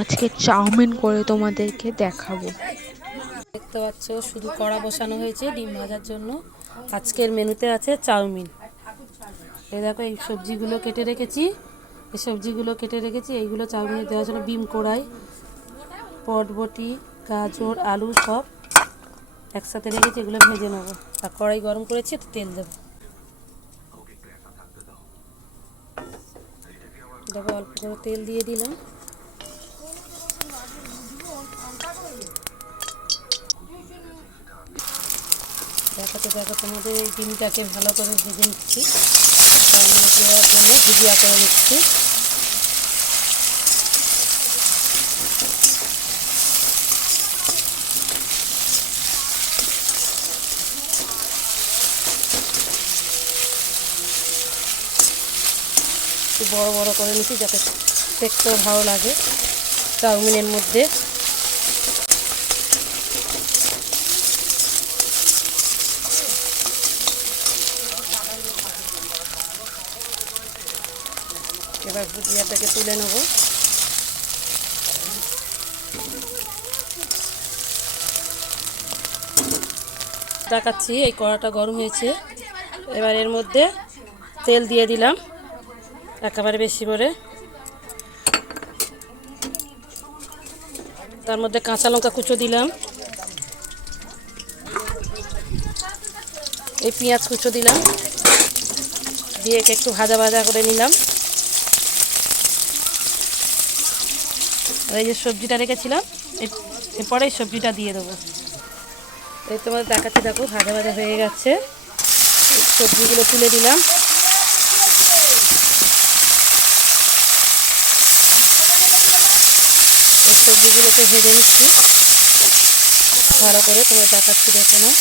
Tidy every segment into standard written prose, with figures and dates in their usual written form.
আজকে চাউমিন করে তোমাদেরকে দেখাবো। দেখতে পাচ্ছ শুধু কড়া বসানো হয়েছে ডিম ভাজার জন্য। আজকের মেনুতে আছে চাউমিন। এই দেখো এই সবজিগুলো কেটে রেখেছি, এইগুলো চাউমিনে দেওয়ার জন্য। বিম কড়াই, পটবটি, গাজর, আলু সব একসাথে রেখেছি, এগুলো ভেজে নেবো। আর কড়াই গরম করেছি, তেল দেবো। দেখো অল্প করে তেল দিয়ে দিলাম। দেখাতে তোমাদের এই ডিমটাকে ভালো করে ভেজে নিচ্ছি, দেওয়ার জন্য ভুজিয়া করে নিচ্ছি। একটু বড় বড় করে নিচ্ছি যাতে দেখতেও ভালো লাগে চাউমিনের মধ্যে। এবার ভুজিয়াটাকে তুলে নেব। দেখাচ্ছি, এই কড়াটা গরম হয়েছে। এবার এর মধ্যে তেল দিয়ে দিলাম একেবারে বেশি করে। তার মধ্যে কাঁচা লঙ্কা কুচো দিলাম, এই পেঁয়াজ কুচো দিলাম, দিয়ে একটু ভাজা ভাজা করে নিলাম। আর এই যে সবজিটা রেখেছিলাম, এরপরে এই সবজিটা দিয়ে দেবো। এই তোমাদের দেখাচ্ছি, দেখো ভাজা ভাজা হয়ে গেছে। সবজিগুলো তুলে দিলাম। এই সবজিগুলোকে ভেজে নিচ্ছি ভালো করে, তোমাদের দেখাচ্ছি, দেখে নাও।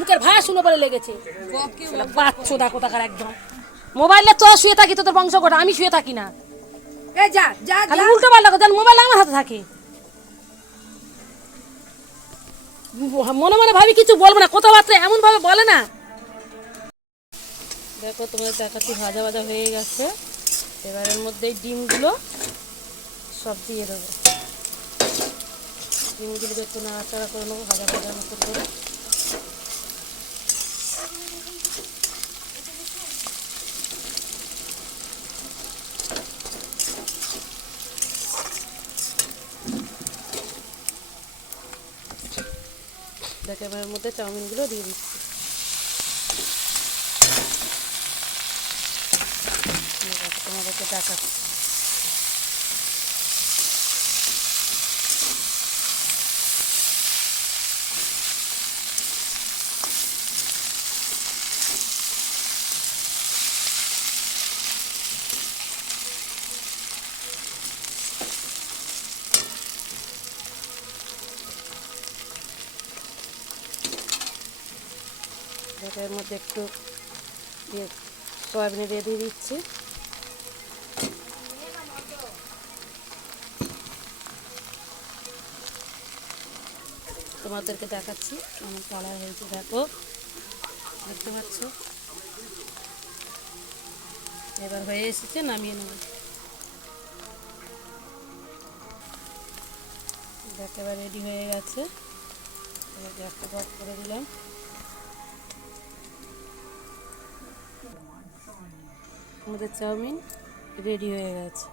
মুখের ভাষা শুনে বলে লেগেছে বাচ্চো দেখো তাকার একদম। মোবাইলে তো শুয়ে থাকি, তোদের বংশ কটা, আমি শুয়ে থাকি না। উল্টো পাল্টা কথা, মোবাইল আমার হাতে থাকে। মনে মনে ভাবি কিছু বলবো না, কথাবার্তা এমন ভাবে বলে না। দেখো তোমাদের দেখাচ্ছি, ভাজা ভাজা হয়ে গেছে। এবার এর মধ্যে ডিমগুলো সব দিয়ে দেবো। ডিমগুলো একটু নাড়াচাড়া করে নেবো ভাজা ভাজার মতো করে। দেখে এবার এর মধ্যে চাউমিনগুলো দিয়ে দিচ্ছি। তোমাদেরকে দেখাচ্ছি। এর মধ্যে একটু সয়াবিনের দিয়ে দিচ্ছি। তোমাদেরকে দেখাচ্ছি কেমন কালার হয়েছে, দেখো দেখতে পাচ্ছ। এবার হয়ে এসেছে, নামিয়ে নেব। দেখো এবার রেডি হয়ে গেছে। এবার গ্যাসটা অফ করে দিলাম। আমাদের চাউমিন রেডি হয়ে গেছে।